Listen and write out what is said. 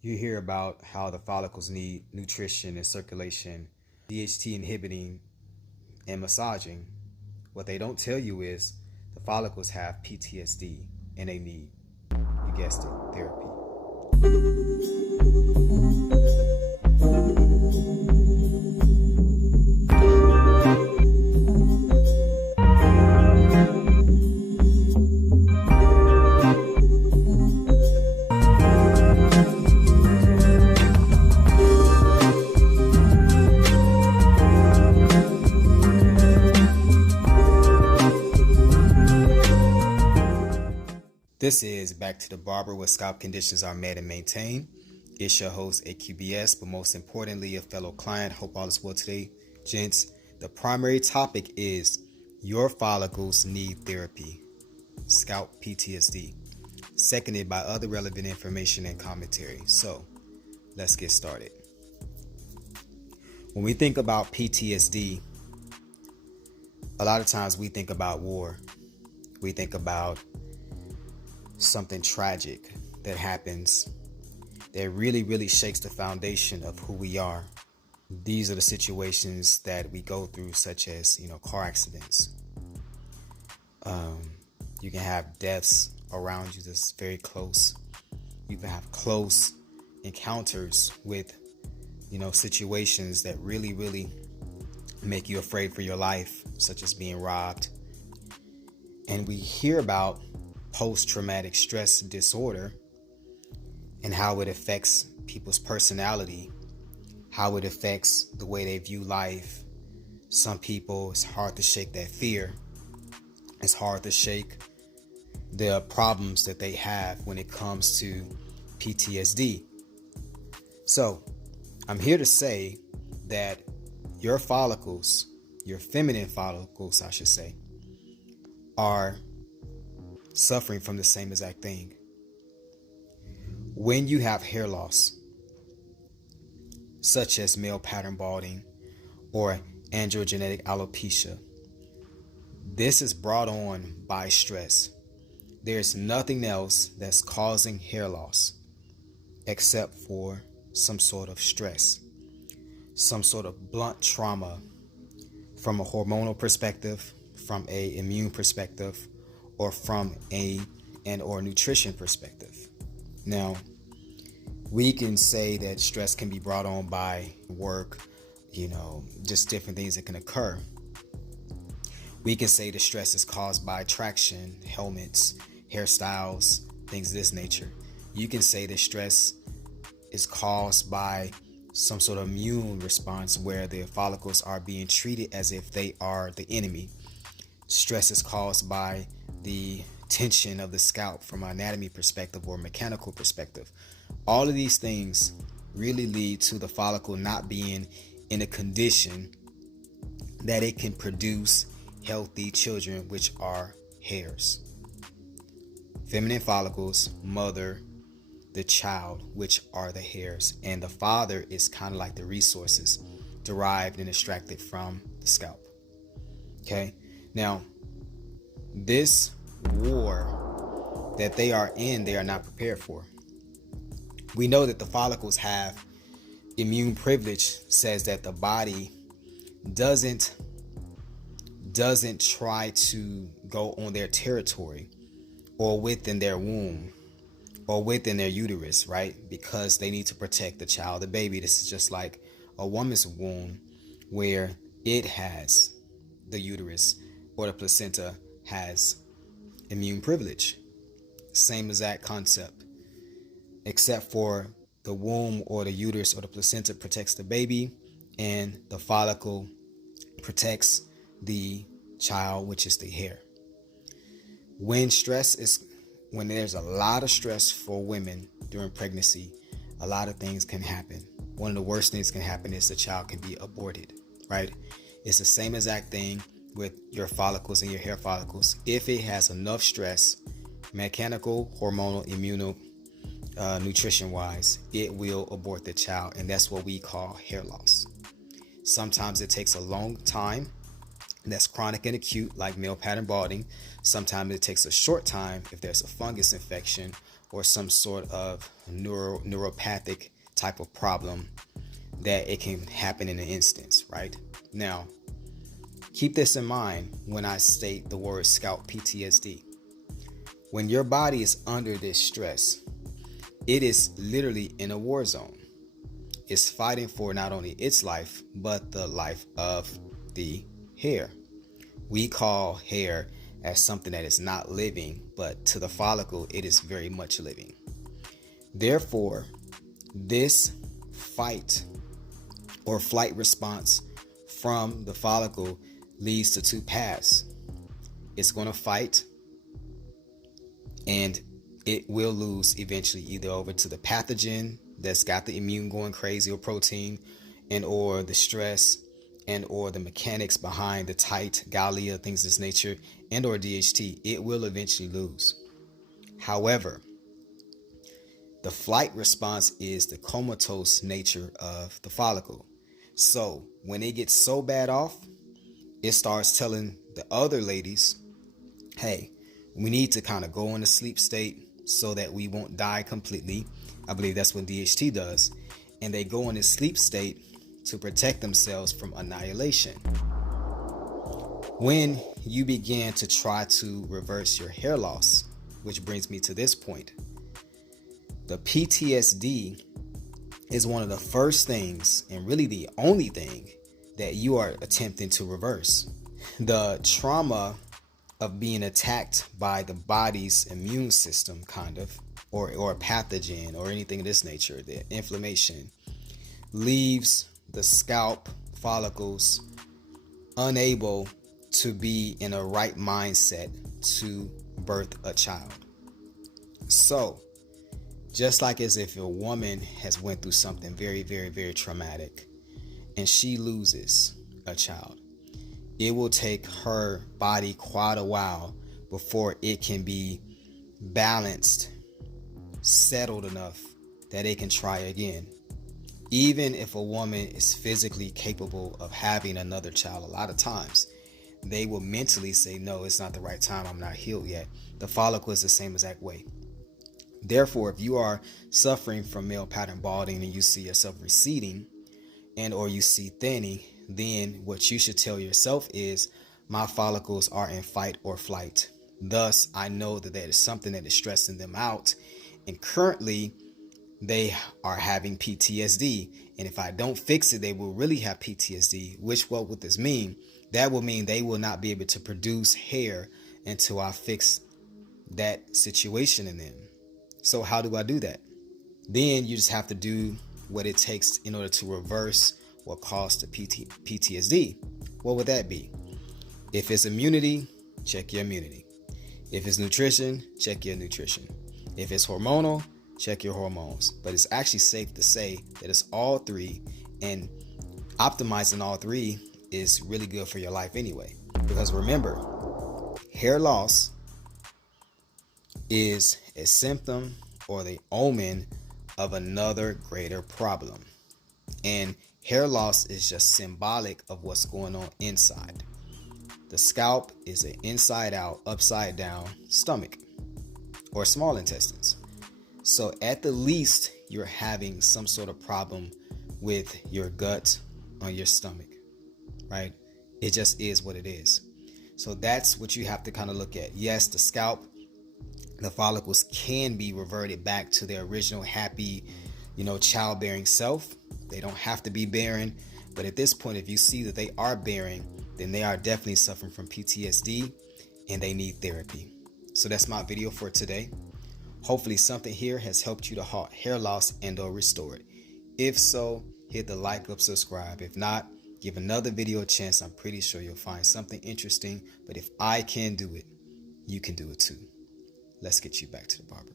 You hear about how the follicles need nutrition and circulation, DHT inhibiting, and massaging. What they don't tell you is the follicles have PTSD and they need, you guessed it, therapy. This is Back to the Barber, where scalp conditions are met and maintained. It's your host, AQBS, but most importantly, a fellow client. Hope all is well today. Gents, the primary topic is your follicles need therapy, scalp PTSD, seconded by other relevant information and commentary. So, let's get started. When we think about PTSD, a lot of times we think about war. We think about something tragic that happens that really shakes the foundation of who we are. These are the situations that we go through, such as, car accidents. You can have deaths around you that's very close. You can have close encounters with, situations that really make you afraid for your life, such as being robbed. And we hear about post-traumatic stress disorder and how it affects people's personality, how it affects the way they view life. Some people, it's hard to shake that fear. It's hard to shake the problems that they have when it comes to PTSD. So, I'm here to say that your follicles, your feminine follicles, I should say, are suffering from the same exact thing. When you have hair loss, such as male pattern balding or androgenetic alopecia, this is brought on by stress. There's nothing else that's causing hair loss except for some sort of stress, some sort of blunt trauma from a hormonal perspective, from an immune perspective, or from or nutrition perspective. Now, we can say that stress can be brought on by work, just different things that can occur. We can say the stress is caused by traction, helmets, hairstyles, things of this nature. You can say that stress is caused by some sort of immune response where the follicles are being treated as if they are the enemy. Stress is caused by the tension of the scalp from an anatomy perspective or mechanical perspective. All of these things really lead to the follicle not being in a condition that it can produce healthy children, which are hairs. Feminine follicles mother the child, which are the hairs, and the father is kind of like the resources derived and extracted from the scalp. Okay, now this war that they are in, they are not prepared for. We know that the follicles have immune privilege, says that the body doesn't try to go on their territory or within their womb or within their uterus, right? Because they need to protect the child, the baby. This is just like a woman's womb where it has the uterus or the placenta has immune privilege. Same exact concept, except for the womb or the uterus or the placenta protects the baby and the follicle protects the child, which is the hair. When there's a lot of stress for women during pregnancy, a lot of things can happen. One of the worst things can happen is the child can be aborted, right? It's the same exact thing with your follicles and your hair follicles. If it has enough stress, mechanical, hormonal, immuno, nutrition wise, it will abort the child, and that's what we call hair loss. Sometimes it takes a long time, that's chronic and acute, like male pattern balding. Sometimes it takes a short time if there's a fungus infection or some sort of neuropathic type of problem that it can happen in an instance, right? Now, keep this in mind when I state the word scalp PTSD. When your body is under this stress, it is literally in a war zone. It's fighting for not only its life, but the life of the hair. We call hair as something that is not living, but to the follicle, it is very much living. Therefore, this fight or flight response from the follicle leads to two paths. It's going to fight, and it will lose eventually, either over to the pathogen that's got the immune going crazy, or protein, and or the stress, and or the mechanics behind the tight gallia, things of this nature, and or DHT. It will eventually lose. However, the flight response is the comatose nature of the follicle. So when it gets so bad off, it starts telling the other ladies, hey, we need to kind of go in a sleep state so that we won't die completely. I believe that's what DHT does. And they go in a sleep state to protect themselves from annihilation. When you begin to try to reverse your hair loss, which brings me to this point, the PTSD is one of the first things, and really the only thing, that you are attempting to reverse. The trauma of being attacked by the body's immune system, kind of, or a pathogen or anything of this nature, the inflammation, leaves the scalp follicles unable to be in a right mindset to birth a child. So, just like as if a woman has went through something very, very, very traumatic and she loses a child, it will take her body quite a while before it can be balanced, settled enough that it can try again. Even if a woman is physically capable of having another child, a lot of times they will mentally say, no, it's not the right time, I'm not healed yet. The follicle is the same exact way. Therefore, if you are suffering from male pattern balding and you see yourself receding and or you see thinning, then what you should tell yourself is, my follicles are in fight or flight. Thus, I know that there is something that is stressing them out, and currently they are having PTSD. And if I don't fix it, they will really have PTSD, which what would this mean? That will mean they will not be able to produce hair until I fix that situation in them. So how do I do that? Then you just have to do what it takes in order to reverse what caused the PTSD. What would that be? If it's immunity, check your immunity. If it's nutrition, check your nutrition. If it's hormonal, check your hormones. But it's actually safe to say that it's all three, and optimizing all three is really good for your life anyway. Because remember, hair loss is a symptom or the omen of another greater problem. And hair loss is just symbolic of what's going on inside. The scalp is an inside out, upside down stomach or small intestines. So at the least, you're having some sort of problem with your gut or your stomach, right? It just is what it is. So that's what you have to kind of look at. Yes, the scalp, the follicles can be reverted back to their original happy, childbearing self. They don't have to be barren. But at this point, if you see that they are barren, then they are definitely suffering from PTSD and they need therapy. So that's my video for today. Hopefully something here has helped you to halt hair loss and or restore it. If so, hit the like up, subscribe. If not, give another video a chance. I'm pretty sure you'll find something interesting. But if I can do it, you can do it too. Let's get you back to the barber.